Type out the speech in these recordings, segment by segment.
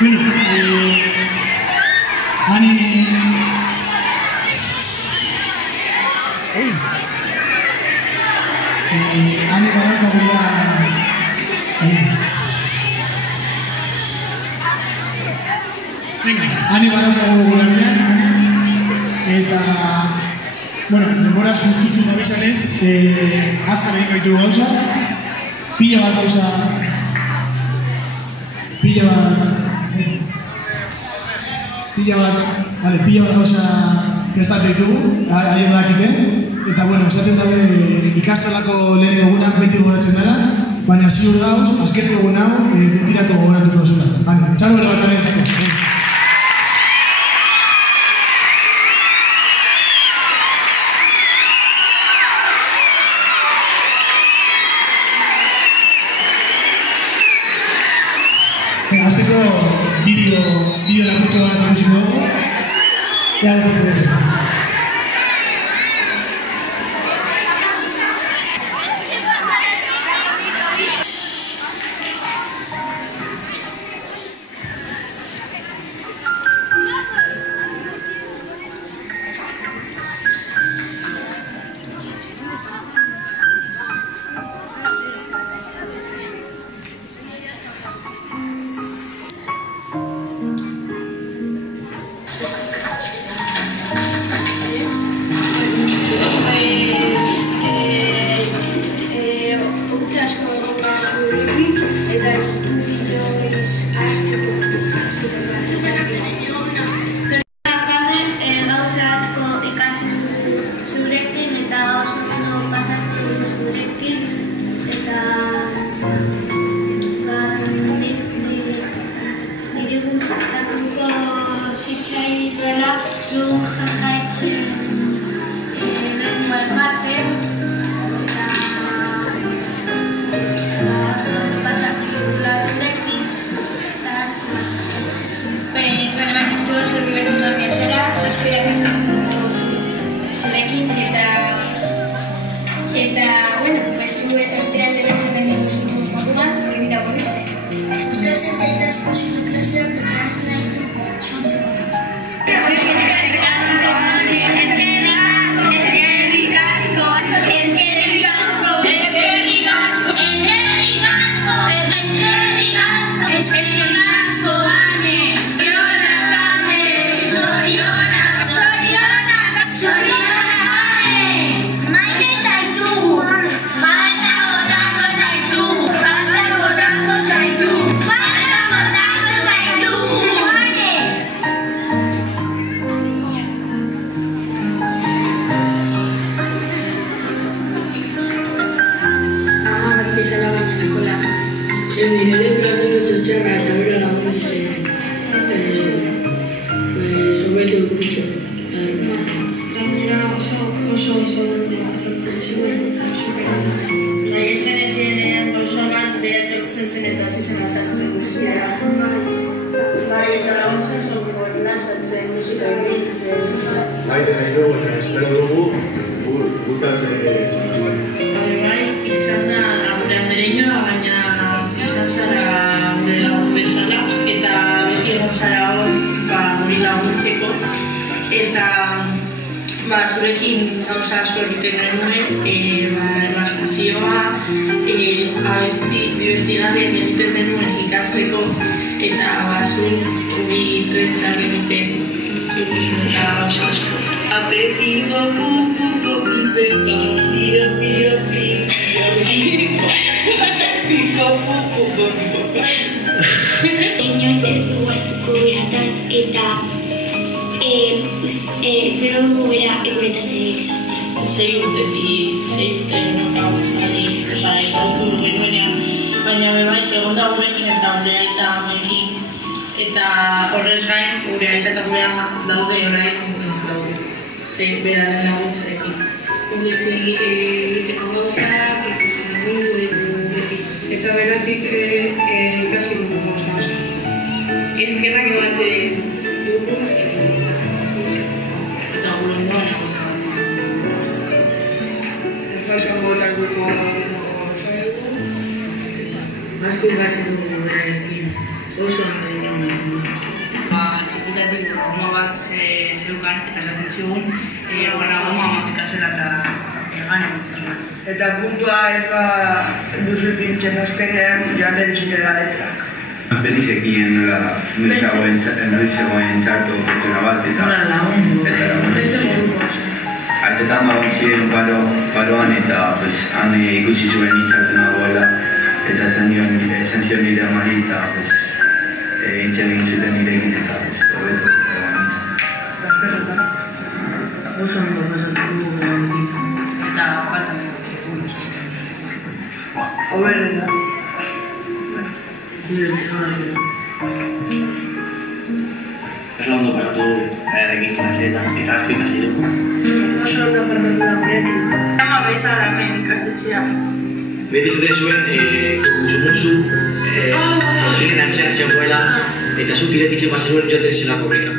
Bueno, Ani... Ani badauka gura... Ani badauka gura artean, eta... Bueno, denboraz guztutxu da bizanez, azkar egin gaitu gauza, pila bat gauza... Pila bat gauza prestatu ditugu, aio badakite, eta bueno, esaten dabe ikastelako leheneko egunak beti gogoratzen dara, baina ziur dauz, azkezko egun hau, betirako gogoratuko zula. Txalo ere bat garen txako. Azteko bideo lapurtxo bat ikusiko dugu. Ja, gustatzen dut. Zurekin gauza asko egiten genuen, emazioa, abesti divertigarrien egiten genuen ikasteko, eta zuen hori trentzak egiten eta gauza asko. Apetito, pupu, pepa, pia, pia, Inoiz ez du astuko berataz eta espero dugu bera eguretaz ere izaztea. 6 urte nokau, egutu genuenean, baina bebai egon da gurekin eta gure aita amekin, eta horrez gain gure aita eta gure ama daude orain daude, beraren laguntzarekin. Gurekin egiteko gauzak eta lagundu beti. Eta beratik ikaski dugu gauza asko. Ezkerrak emate dugu eta gure ondoan egotan. Faizan botak dugu gauza dugu. Asko ikasi dugu berarekin. Oso ondo egin nahi. Txikitatik goma bat zeukan eta esaten zigun, gora goma amakikazela eta gana. Eta puntua ez duzu pintzen azkenean joaten zute da letrak. Beti zekien noiz zegoen txarto pertsona bat eta Beste moduko. Altetan bagoen ziren paroan eta han ikusi zuen txarto nagoela eta esan zion nire amari eta intxen egin zuten nirekin eta hobeto nintzen. Oso ondo pasatu dugu Eta falta zego. Oberreta. Oso ondo paratu egin klaseetan eta asko ikasi dugu. Oso ondo pasatu da gurekin. Ama bezala hemen ikastetxea. Beti zuten zuen musu kontiren atxean zegoela eta zuk iretitzen bazeruen joaten zela korrika.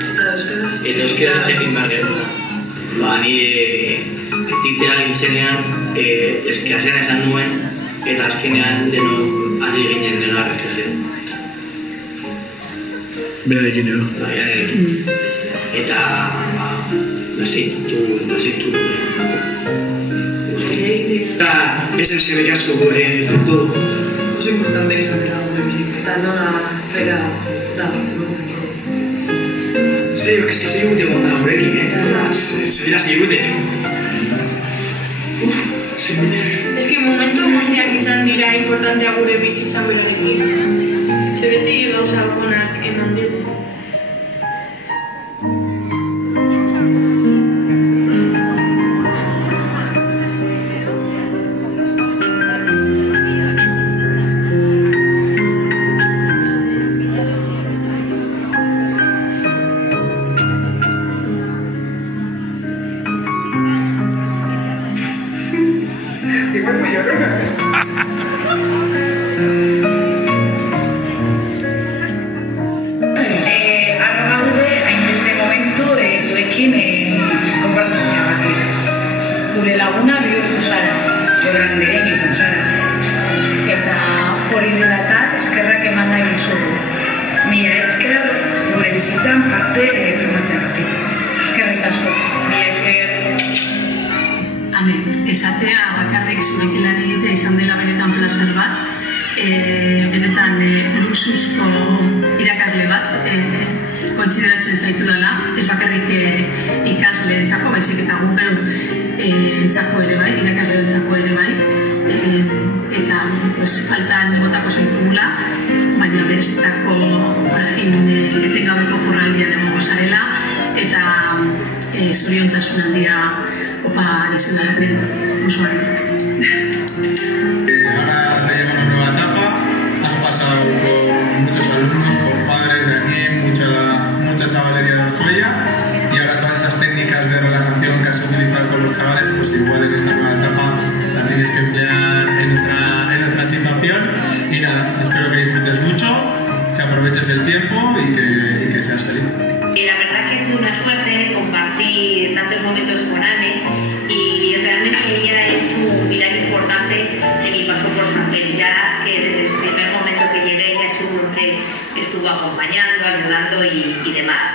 Eta euskera atxekin behar genuen. Ni titea gintzenean eskasena esan nuen eta azkenean denok ari ginen negarra klasean. Berarekin edo. Eta nazitu. Ez eskerrik asko todo. Oso importante izan dela gure bizitza. Eta nola bera da. Zei gute gonda gurekin, Zedira zei gute. Eski momentu guztiak izan dira importantea gure bizitza berarekin. Ze beti gauza onak eman digu. Gure laguna bihurtu zara. Joran diren izan zara. Eta hori dela eta eskerrak eman nahi dizugu. Mila esker gure bizitzan parte formatzeagatik. Eskerrik asko. Mila esker. Ane, esatea bakarrik zurekin lan egitea izan dela benetan plazer bat, benetan luxuzko irakasle bat kontsideratzen zaitu dela, ez bakarrik ikasleentzako, baizik eta guk entzako ere bai, irakasleontzako ere bai, eta faltan botako zaitugula, baina berezitako etengabeko jorraldian egongo zarela, eta zoriontasun handia opa dizudala benetan, oso argi. Ahora te llega una nueva etapa, has pasado con muchos alumnos, por padres de aquí, mucha chavalería de Orcolla, y ahora todas esas técnicas de relajación que has utilizado con los chavales, pues igual en esta nueva etapa la tienes que emplear en otra situación. Y nada, espero que disfrutes mucho, que aproveches el tiempo y que seas feliz. La verdad que es de una suerte compartir tantos momentos con Anne y realmente ella es un pilar importante de mi paso por San Félix, ya que desde el primer momento que llegué ella estuvo acompañando, ayudando y demás.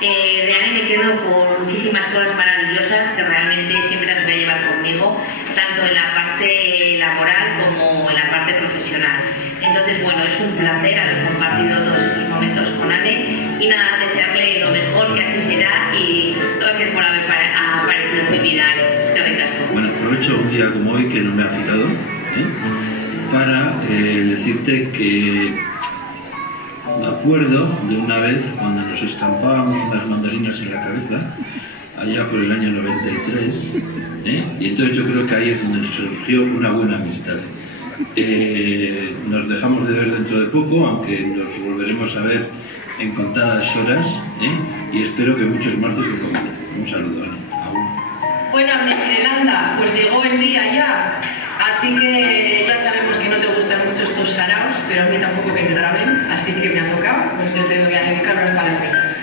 De Anne me quedo con muchísimas cosas maravillosas que realmente siempre las voy a llevar conmigo, tanto en la parte laboral como en la parte profesional. Entonces, bueno, es un placer haber compartido todos estos momentos con Anne y nada, desearle lo mejor, que así será, y gracias por haber aparecido en mi vida, Anne. Es que ricasco. Bueno, aprovecho un día como hoy que no me ha citado para decirte que me acuerdo de una vez cuando nos estampábamos unas mandarinas en la cabeza, allá por el año 93, y entonces yo creo que ahí es donde nos surgió una buena amistad. Nos dejamos de ver dentro de poco, aunque nos volveremos a ver en contadas horas, y espero que muchos martes de comida. Un saludo, Ana. Bueno, Irlanda, pues llegó el día ya, así que ya sabemos que no te gustan mucho estos saraos, pero a mí tampoco que me graben, así que me ha tocado, pues yo te voy a dedicar unas palabras.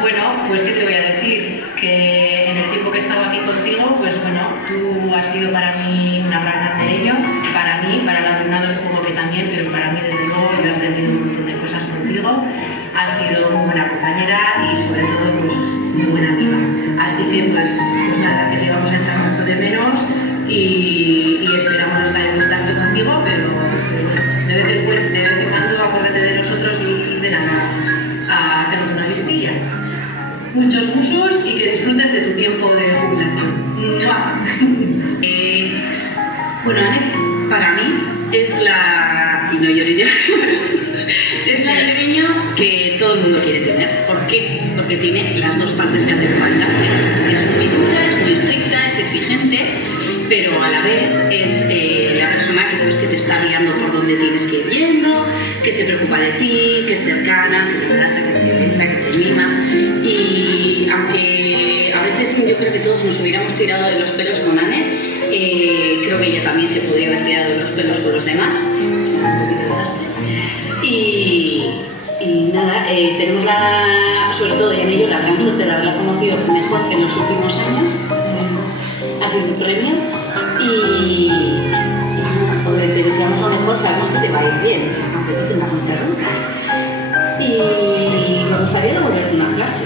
Bueno, pues ¿qué te voy a decir? Que en el tiempo que he estado aquí contigo, pues bueno, tú has sido para mí una gran de ello, para mí, para el alumnado supongo que también, pero para mí desde luego yo he aprendido ha sido muy buena compañera y sobre todo pues muy buena amiga. Así que pues nada, que te vamos a echar mucho de menos y esperamos estar en contacto contigo, pero de vez en cuando acuérdate de nosotros y ven a hacernos una visitilla. Muchos usos y que disfrutes de tu tiempo de jubilación. Bueno, Ane, para mí es la... y no llores ya. Es la pequeño que todo el mundo quiere tener. ¿Por qué? Porque tiene las dos partes que hacen falta. Es muy dura, es muy estricta, es exigente, pero a la vez es la persona que sabes que te está guiando por donde tienes que ir yendo, que se preocupa de ti, que es cercana, que te abraza, que te besa, que te mima. Y aunque a veces yo creo que todos nos hubiéramos tirado de los pelos con Ane, creo que ella también se podría haber tirado de los pelos con los demás. Es un poquito desastre. Y nada, tenemos sobre todo en ello la gran suerte de haberla conocido mejor que en los últimos años. Ha sido un premio y nada, te deseamos lo mejor, sabemos que te va a ir bien, aunque tú tengas muchas rutas. Y me gustaría devolverte una frase.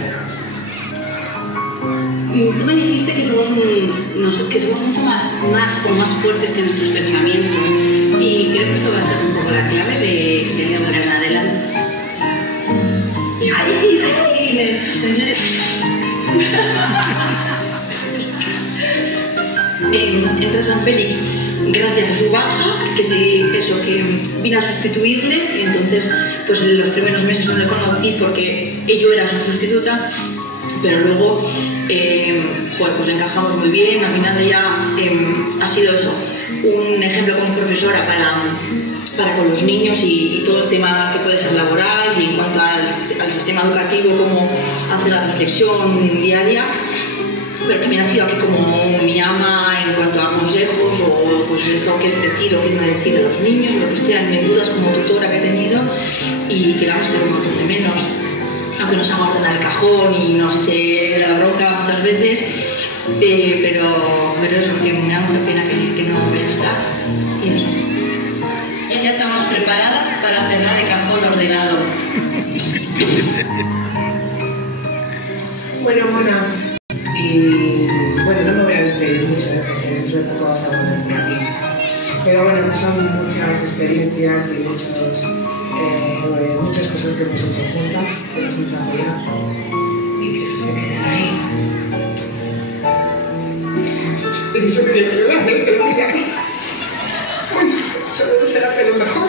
Tú me dijiste que somos mucho más o más fuertes que nuestros pensamientos y creo que eso va a ser un poco la clave de ahora en adelante. Entra San Félix gracias a su baja, que sí, eso, que vino a sustituirle, y entonces pues en los primeros meses no le conocí porque yo era su sustituta, pero luego pues encajamos muy bien. Al final ella ha sido eso, un ejemplo como profesora para con los niños y todo el tema que puede ser laboral y en cuanto al sistema educativo, cómo hacer la reflexión diaria, pero también ha sido aquí como mi ama en cuanto a consejos o pues esto que decir o qué no decir a los niños, lo que sea, en dudas como tutora que he tenido y que la vamos a tener un montón de menos, aunque nos haga ordenar el cajón y nos eche la bronca muchas veces, pero eso, que me da mucha pena que no vaya a estar. Y eso. Ya estamos preparadas para cerrar el cajón ordenado. Bueno, Mona, y bueno, no me voy a despedir mucho, porque dentro de poco vas a volver por aquí. Pero bueno, que son muchas experiencias y muchas cosas que hemos hecho juntas, que hemos hecho allá, y que eso se queda ahí. Y yo quería llorar, pero mira, bueno, solo será que lo mejor,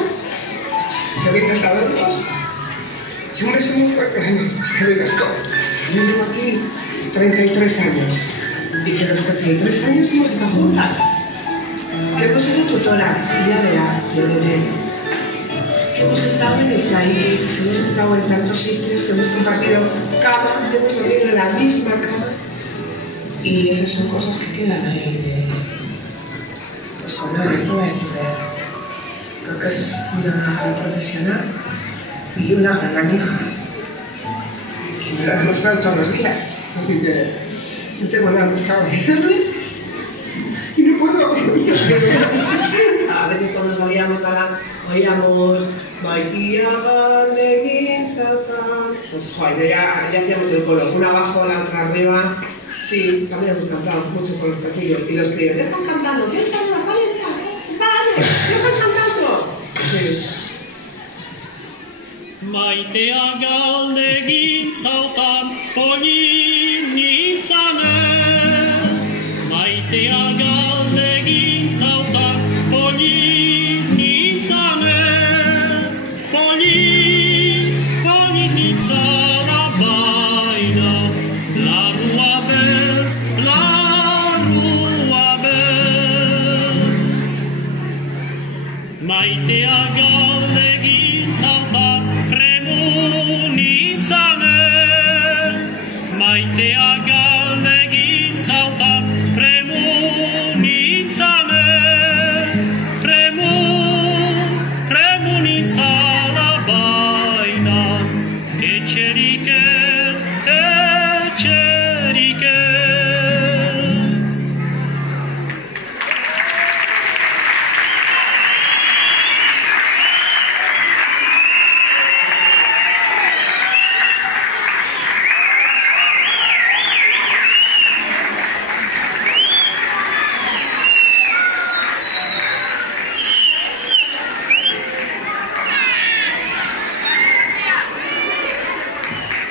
que vengas a vernos. Yo me soy muy fuerte, es que vengas con. Yo llevo aquí 33 años, y que los 33 años hemos estado juntas. Que hemos sido tutora, día de A, yo de B. Que hemos estado en el CAI, que hemos estado en tantos sitios, que hemos compartido cama, que hemos dormido en la misma cama. Y esas son cosas que quedan ahí pues con la lectura. Creo que eso es una gran profesional y una gran amiga. Y me lo ha demostrado todos los días. Así que no tengo nada más que agradecerle. Y no puedo. A veces cuando salíamos oíamos Maitía Galdegin, pues joder, ya hacíamos el coro, una abajo, la otra arriba. Sí, también hemos cantado mucho por los pasillos. Y los críos, ya están cantando, ya están, está bien, ya están cantando. Sí. Maitea galdegin zautan polin nintzanet. Maitea galdegin zautan polin nintzanet. Polin nintzara baina. Larrua bez. Maitea galdegin zautan Maitea galdegin zautan premu nintzanet. Premu nintzala baina. Etxerik ez, etxerik ez.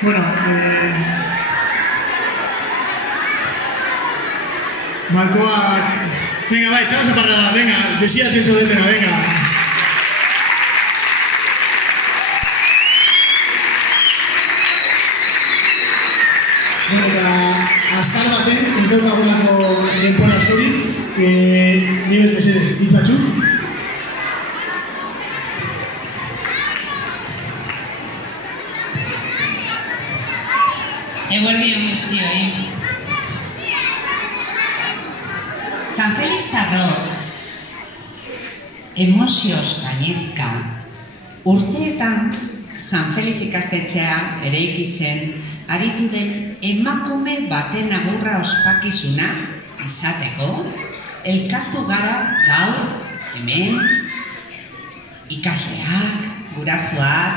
Bueno, Malkoak... Venga, bai, echamos a parrada, venga, desiatzen zodetena, venga. Bueno, eta azkar baten, ez daukagulako denpora askorik, Nieves mesedez, hitz batzuk. Eguerdion guztioi. San Felix Tarrok, emozioz gainezka, urteetan San Felix ikastetxea eraikitzen aritu den emakume baten agurra ospakizuna izateko, elkartu gara gaur, hemen, ikasleak, gurasoak,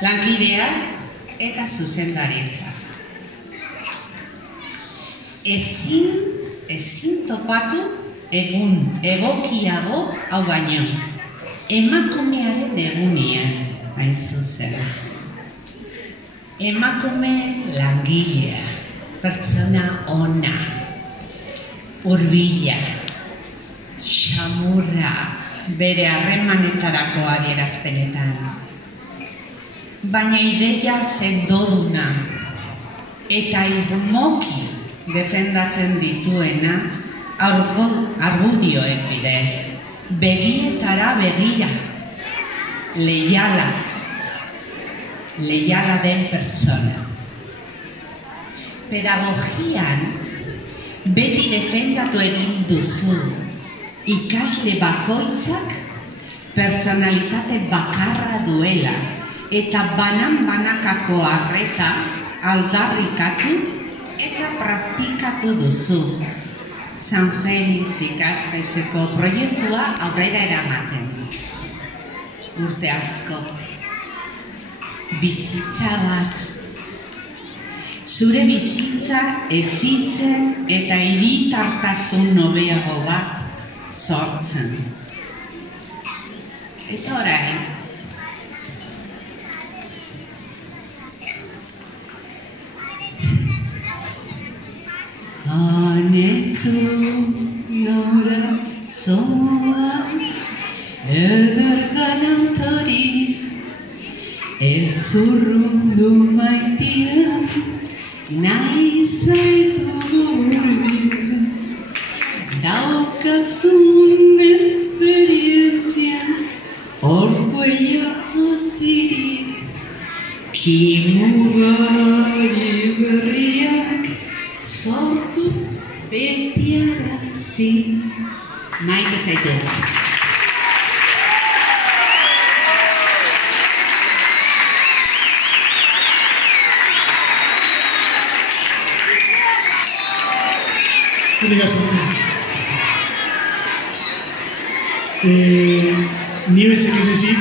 lankideak eta zuzendaritzak. Ezin topatu egun egokiago hau baino, emakumearen egunien hain zuzen. Emakume langilea, pertsona ona, hurbila, xamurra, bere harremanetarako adierazpenetan. Baina ideia sendoduna eta irmoki defendatzen dituena argudioen bidez, begietara begira, leiala den pertsona. Pedagogian beti defendatu egin duzu ikasle bakoitzak pertsonalitate bakarra duela eta banan-banakako arreta aldarrikatu eta praktikatu duzu. San Felix ikastetxeko proiektua aurrera eramaten. Urte asko. Bizitza bat. Zure bizitza hezitzen eta hiritartasun hobeago bat sortzen. Eta orain, Anetzu nora zoaz, eder galantori, ez urrundu maitia, nahi zaitu hurbil. Daukazun esperientziaz, orkoia hazirik, kimugari berriak, sortu betiarazi. Maite zaitu. Niebesek ez ezik,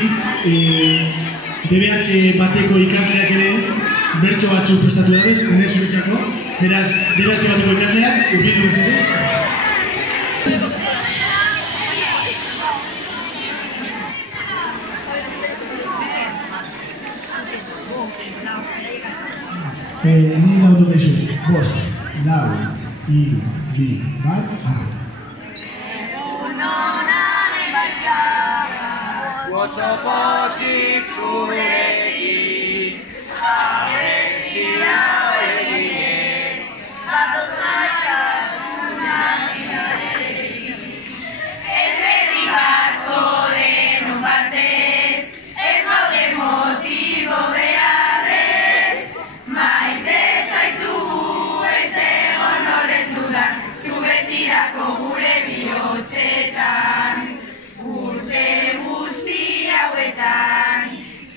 DBH bateko ikasleak ere bertso batzuk prestatu dabez, hane zuretzako. Beraz, DBH bateko ikasleak, urbildu mesedez. Ni lautu behizu, bost, lau, hiru, bi, bat, arra. Oso pozik zurekin, abestia eginez, batoz maitasunak inarekin. Ez erri bat zoren partez, ez gaude motibo beharrez, maite zaitugu ez egon horren dudan, zu betirako gure bihotzetan.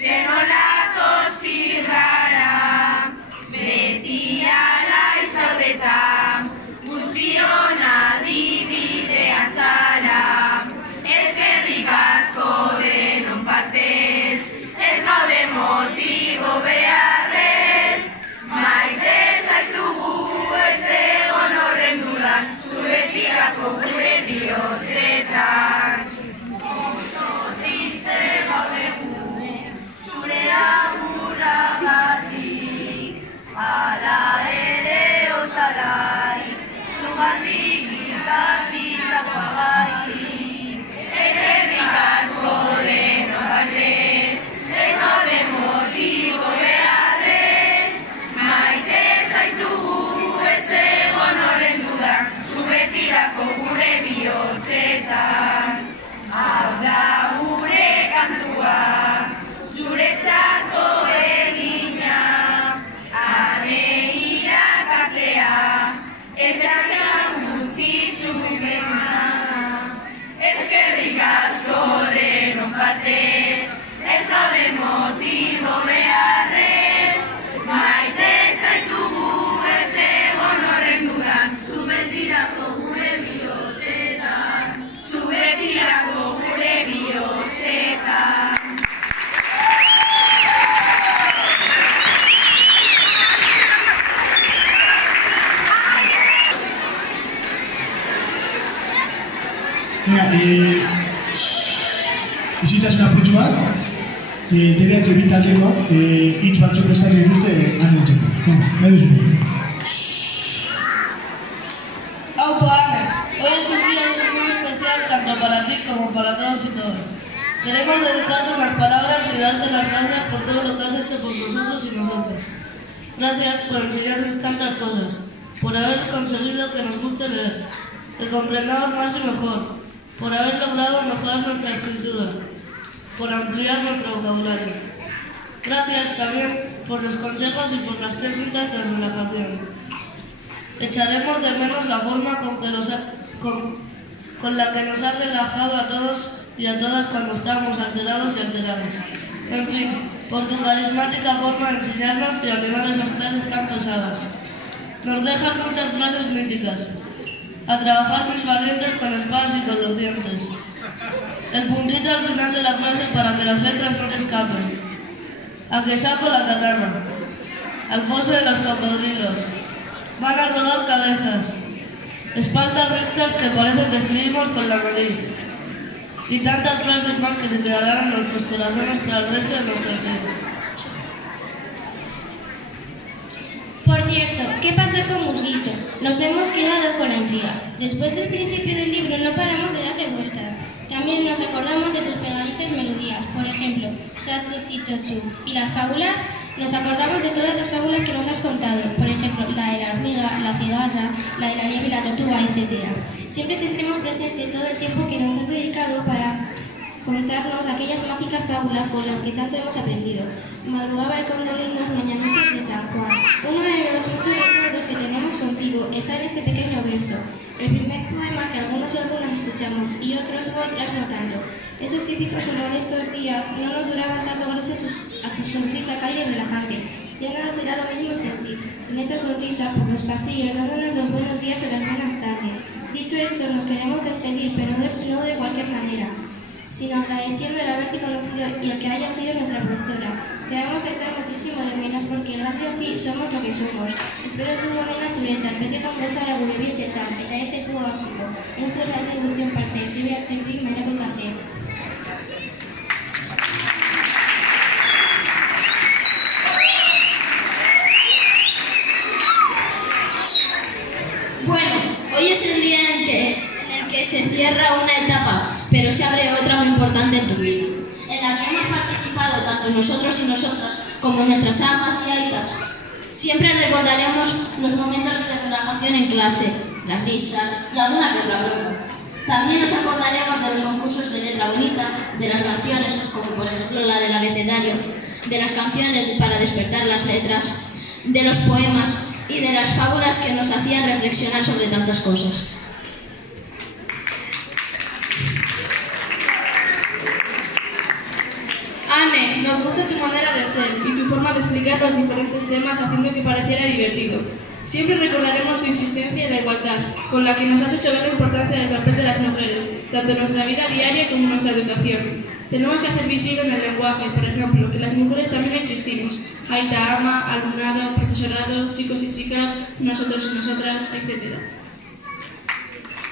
Zenolako zirrara, txikitasun apurtxu bat, DBH bi taldekoak hitz batzuk prestatu dituzte anuentzat. Nahi duzu. Aupa, Ane, hoy es un día muy especial tanto para ti como para todos y todas. Queremos dedicarte unas palabras y darte las gracias por todo lo que has hecho por nosotros y nosotras. Gracias por enseñarnos tantas cosas, por haber conseguido que nos guste leer, que comprendamos más y mejor, por haber logrado mejorar nuestra escritura, por ampliar nuestro vocabulario. Gracias también por los consejos y por las técnicas de relajación. Echaremos de menos la forma con la que nos has relajado a todos y a todas cuando estábamos alterados y alteradas. En fin, por tu carismática forma de enseñarnos y animar esas clases tan pesadas. Nos dejas muchas frases míticas. A trabajar mis valientes con espadas y con los dientes. El puntito al final de la frase para que las letras no te escapen. A que saco la katana. Al foso de los cocodrilos. Van a rodar cabezas. Espaldas rectas que parece que escribimos con la nariz. Y tantas frases más que se quedarán en nuestros corazones para el resto de nuestras vidas. Por cierto, ¿qué pasó con Musguito? Nos hemos quedado con la intriga. Después del principio del libro no paramos de darle vueltas. También nos acordamos de tus pegadizas melodías, por ejemplo, Chachichichochu. Y las fábulas, nos acordamos de todas las fábulas que nos has contado, por ejemplo, la de la hormiga, la cigarra, la de la liebre y la tortuga, etc. Siempre tendremos presente todo el tiempo que nos has dedicado para contarnos aquellas mágicas fábulas con las que tanto hemos aprendido. Madrugaba el cóndor lindo, mañanitas de San Juan. Uno de los muchos recuerdos que tenemos contigo está en este pequeño verso. El primer poema que algunos y algunas escuchamos y otros u otras no tanto. Esos típicos y molestos días no nos duraban tanto gracias a tu sonrisa cálida y relajante. Ya nada será lo mismo sin ti, sin esa sonrisa por los pasillos, dándonos los buenos días o las buenas tardes. Dicho esto, nos queremos despedir, pero no de cualquier manera, sino agradeciendo el haberte conocido y el que haya sido nuestra profesora. Te vamos a echar muchísimo de menos porque gracias a ti somos lo que somos. Espero tu monena zuretzat, bete konbozara gure bietxetan, eta ez etu hasiko. Eusera ez guztion partez, DBH mailako ikasleak. Bueno, hoy es el día en el que se cierra una etapa, pero se abre otra muy importante en tu vida, en la que hemos participado tanto nosotros y nosotras como nuestras amas y aitas. Siempre recordaremos los momentos de relajación en clase, las risas y alguna que otra broma. También nos acordaremos de los concursos de letra bonita, de las canciones, como por ejemplo la del abecedario, de las canciones para despertar las letras, de los poemas y de las fábulas que nos hacían reflexionar sobre tantas cosas. Anne, nos gusta tu manera de ser y tu forma de explicar los diferentes temas haciendo que pareciera divertido. Siempre recordaremos tu insistencia en la igualdad, con la que nos has hecho ver la importancia del papel de las mujeres, tanto en nuestra vida diaria como en nuestra educación. Tenemos que hacer visible en el lenguaje, por ejemplo, que las mujeres también existimos. Aita, ama, alumnado, profesorado, chicos y chicas, nosotros y nosotras, etc.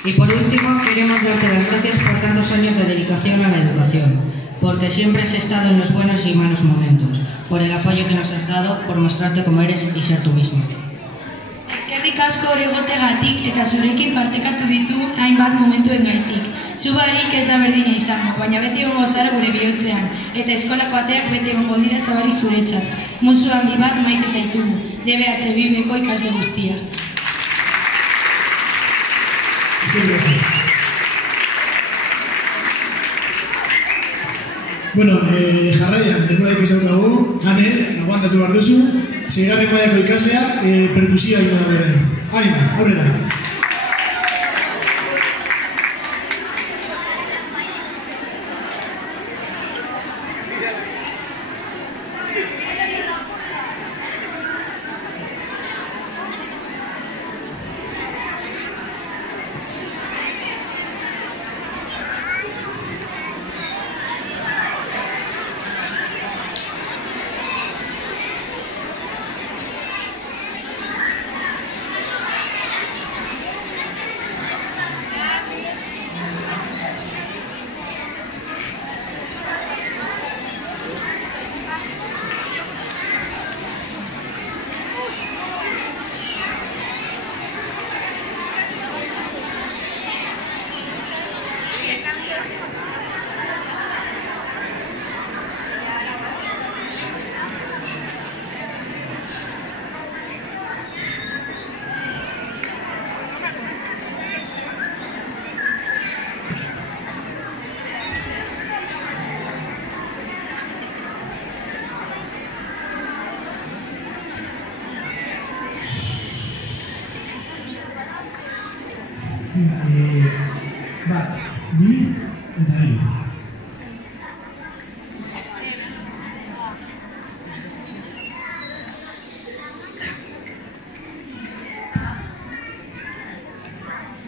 Y por último, queremos darte las gracias por tantos años de dedicación a la educación, porque siempre has estado en los buenos y malos momentos, por el apoyo que nos has dado, por mostrarte como eres y ser tú mismo. Eskerrik asko hori egoteagatik eta zurekin partekatu ditu hainbat momentuengatik. Zu barik ez da berdina izango, baina beti egongo zara gure bihotzean, eta eskolako ateak beti egongo dira zabalik zuretzat. Musu handi bat maite zaitugu, DBH bibeko ikasle guztia. Bueno, jarraian, denboraik ez daukagu, Ane, aguantatu behar duzu, seigarren mailako ikaslea, perkusioa egin da bere. Anima, aurrera.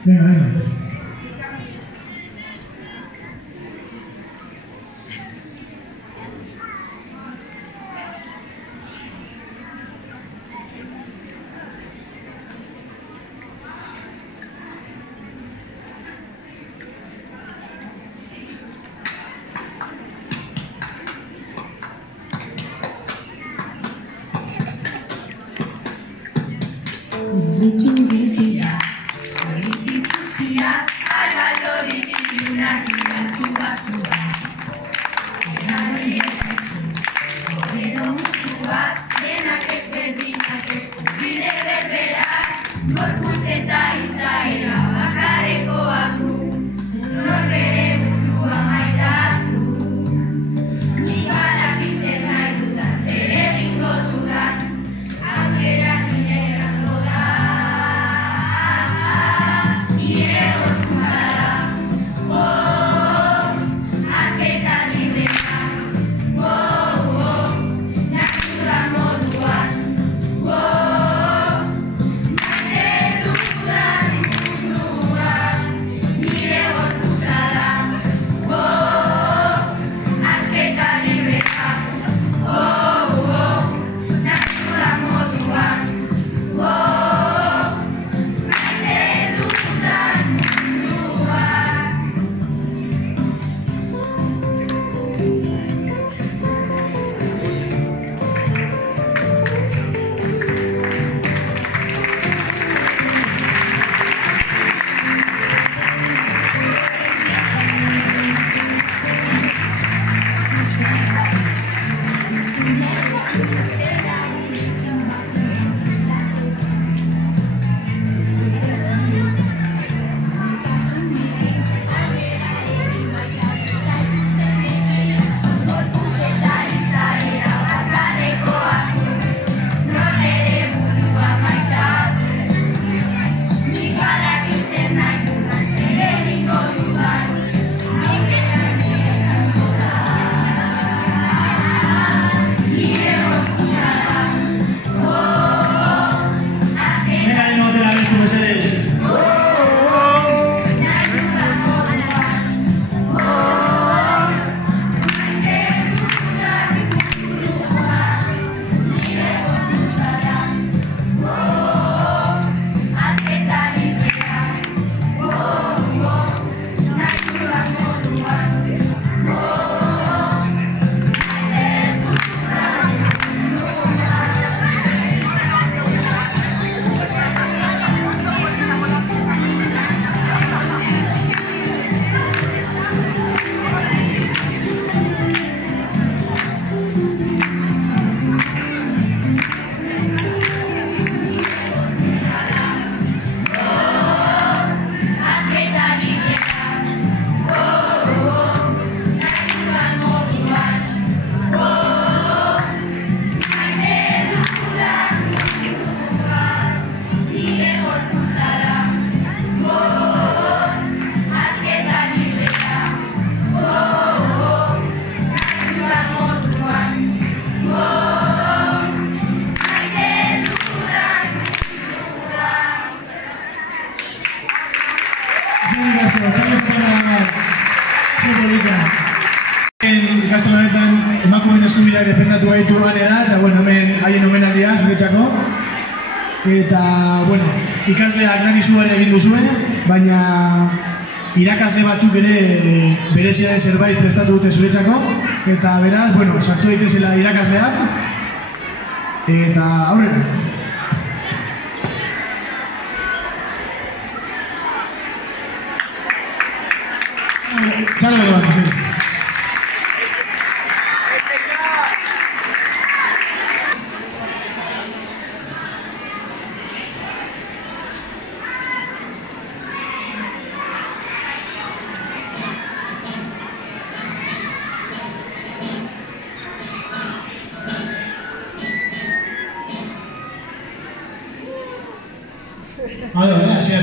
Venga, venga. Ikastolan emakumeen eskubideak defendatu gaitu gane da, eta bueno, hemen haien omenaldia, zuretzako. Eta, bueno, ikasleak lan izugarri egin duzue, baina irakasle batzuk ere berezia den zerbait prestatu dute zuretzako. Eta beraz, bueno, sartu daitezela irakasleak. Eta aurrera. Txalo bero bat, sí. Ahora, así es,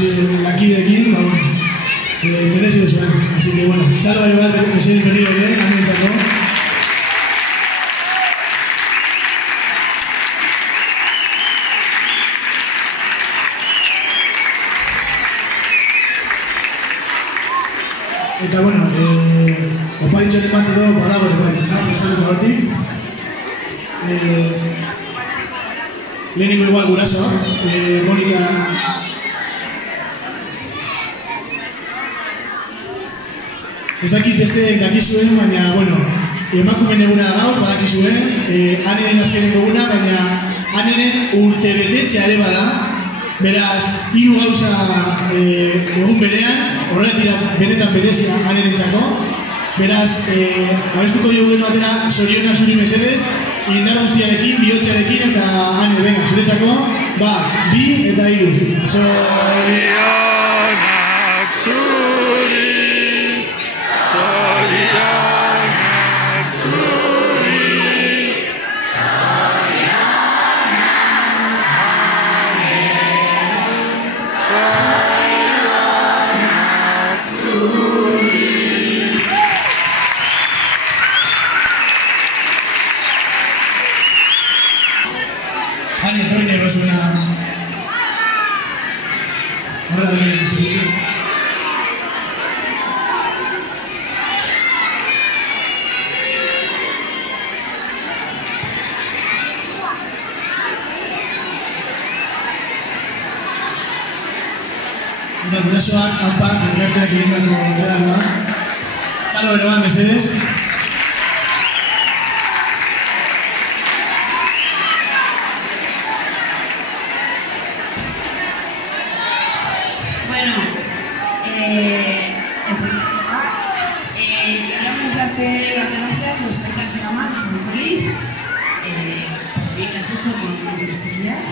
zuen lakideekin, merezi duzuen. Así que, bueno, txalo ere bat, mesedez berriro ere, amientzako. Eta, bueno, oparitxoren bat edo badago ere bai, ez da, prestatuko hortik. Lehenengo igual gurasoa, Monika... Ez dakit beste dakizuen, baina, bueno, emakumen eguna gaur, badakizuen, Aneren azkeneko eguna, baina Aneren urtebetetxea ere bada, beraz, 3 gauza egun berean, horretik da benetan berezia Anerentzako, beraz, abestuko diogu deno batera, zorionak zuri mesedez, indar guztiarekin, bihotxarekin, eta Ane, venga, zuretzako, 2 eta 3. Zorionak zuri. Ani, etorri nahi bazuna... Horra da gire guztiak. Eta gurasoak, kanpak, elkarteak egindako regalua. Txalo bero bat, mesedez. Queríamos darte las gracias por esta semana más de San Feliz, por bien que has hecho con nuestros chiquillas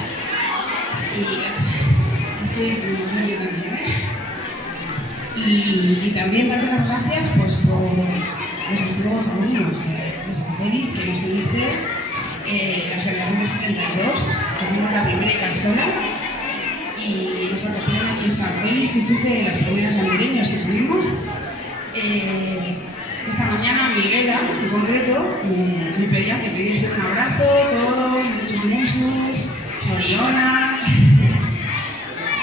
y también darte las gracias pues, por los antiguos alumnos de San Feliz que nos tuviste la generación de 72, que fuimos la primera Ikastola. Y nos acogieron aquí en San Félix, que fuiste de las primeras andereños que tuvimos. Esta mañana Miguela, en concreto, me pedía que pidiese un abrazo, todos, muchos besos, Soriona.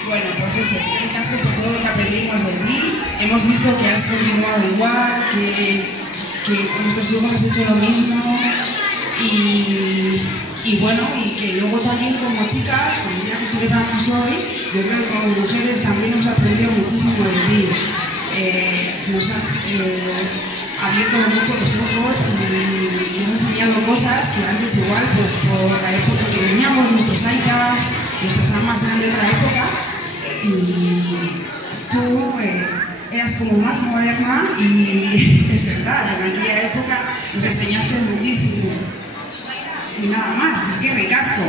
Bueno, pues eso, en el caso por todo lo que aprendimos de ti, hemos visto que has continuado igual, que con nuestros hijos has hecho lo mismo y bueno, y que luego también como chicas, como ya que celebramos hoy, yo creo que como mujeres también hemos aprendido muchísimo de ti. Nos has abierto mucho los ojos y nos has enseñado cosas que antes igual, pues por la época que veníamos, nuestros aitas, nuestras amas eran de otra época y tú eras como más moderna y es verdad, en aquella época nos enseñaste muchísimo. Y nada más, es que ricasco.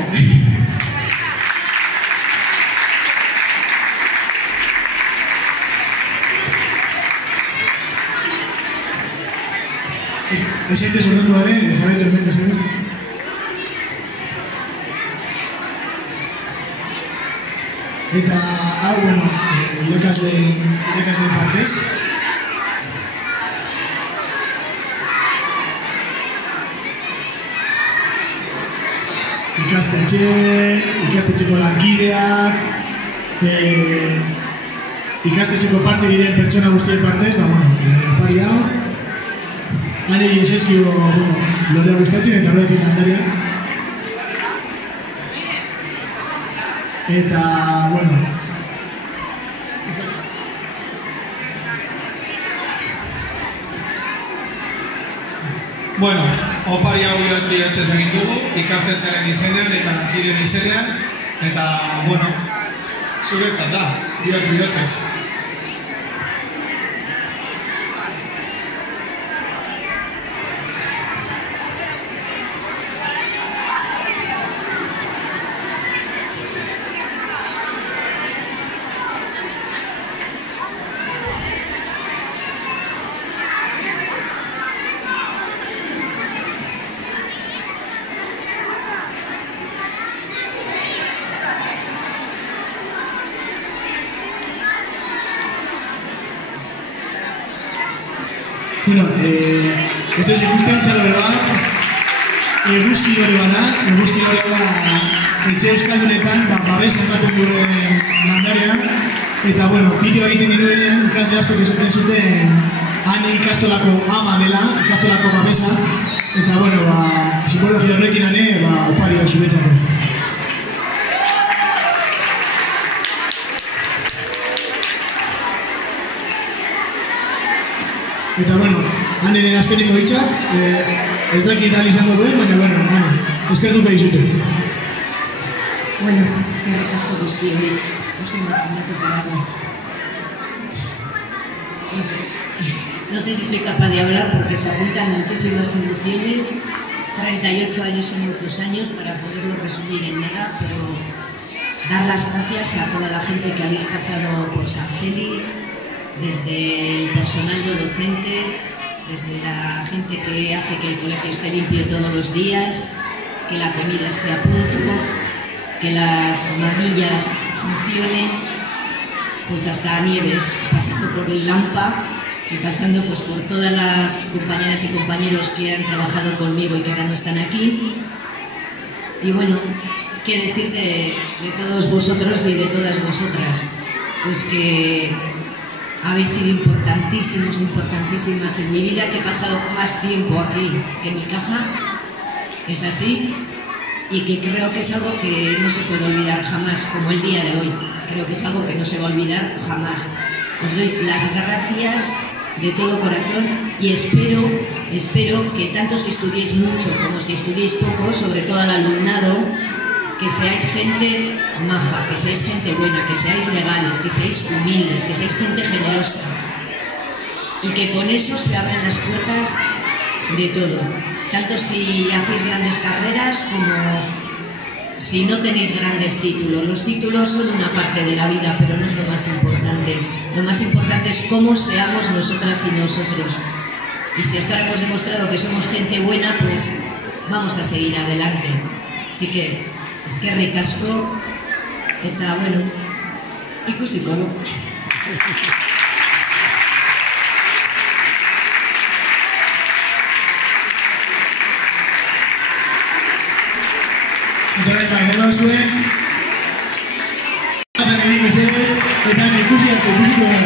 Ez aitze sortu daren, jabetu hemen mesedez. Eta hau, bueno, irakasleen partez. Ikastetxeko lankideak, ikastetxeko parte diren pertsona guztien partez, pari hau. Aneri eseskio, lorea gustatzen eta horretik landaria. Eta, opari hau bihotzez egin dugu, ikastetxearen izenean eta lankideen izenean, eta, zuretzat da, bihotzez. Bueno, ez duz ikusten txalo bero bat, eguzki hori bada, eguzki hori da etxe euskaldunetan, babes ematen duen landarea, eta, bueno, bideo egiten ginuenean, ikasle asko esaten zuten ane ikastolako ama dela, ikastolako babesa, eta, bueno, psikologia horrekin ane, opari hau zuretzako. Eta, bueno, Aneren azkeneko hitza, ez dakit tal izango duen, baina, bueno, Ane, eskertuko dizute. Bueno, eskerrik asko guztioi, oso emozionante parada. No sé si soy capaz de hablar porque se juntan muchísimas emociones. 38 años son muchos años para poderlo resumir en nada, pero dar las gracias a toda la gente que habéis pasado por San Félix, desde el personal no docente, desde la gente que hace que el colegio esté limpio todos los días, que la comida esté a punto, que las mamillas funcionen, pues hasta Nieves, pasando por el Lampa y pasando pues por todas las compañeras y compañeros que han trabajado conmigo y que ahora no están aquí. Y bueno, qué decir de todos vosotros y de todas vosotras, pues que habéis sido importantísimos, importantísimas en mi vida, que he pasado más tiempo aquí que en mi casa, es así, y que creo que es algo que no se puede olvidar jamás, como el día de hoy. Creo que es algo que no se va a olvidar jamás. Os doy las gracias de todo corazón y espero que tanto si estudiéis mucho como si estudiéis poco, sobre todo al alumnado, que seáis gente maja, que seáis gente buena, que seáis legales, que seáis humildes, que seáis gente generosa y que con eso se abran las puertas de todo, tanto si hacéis grandes carreras como si no tenéis grandes títulos. Los títulos son una parte de la vida, pero no es lo más importante. Lo más importante es cómo seamos nosotras y nosotros. Y si hasta ahora hemos demostrado que somos gente buena, pues vamos a seguir adelante. Así que, eskerrik asko, eta, bueno, ikusiko, no? Eta nahi bauzue, eta niri mesedez, eta ikusiko gara.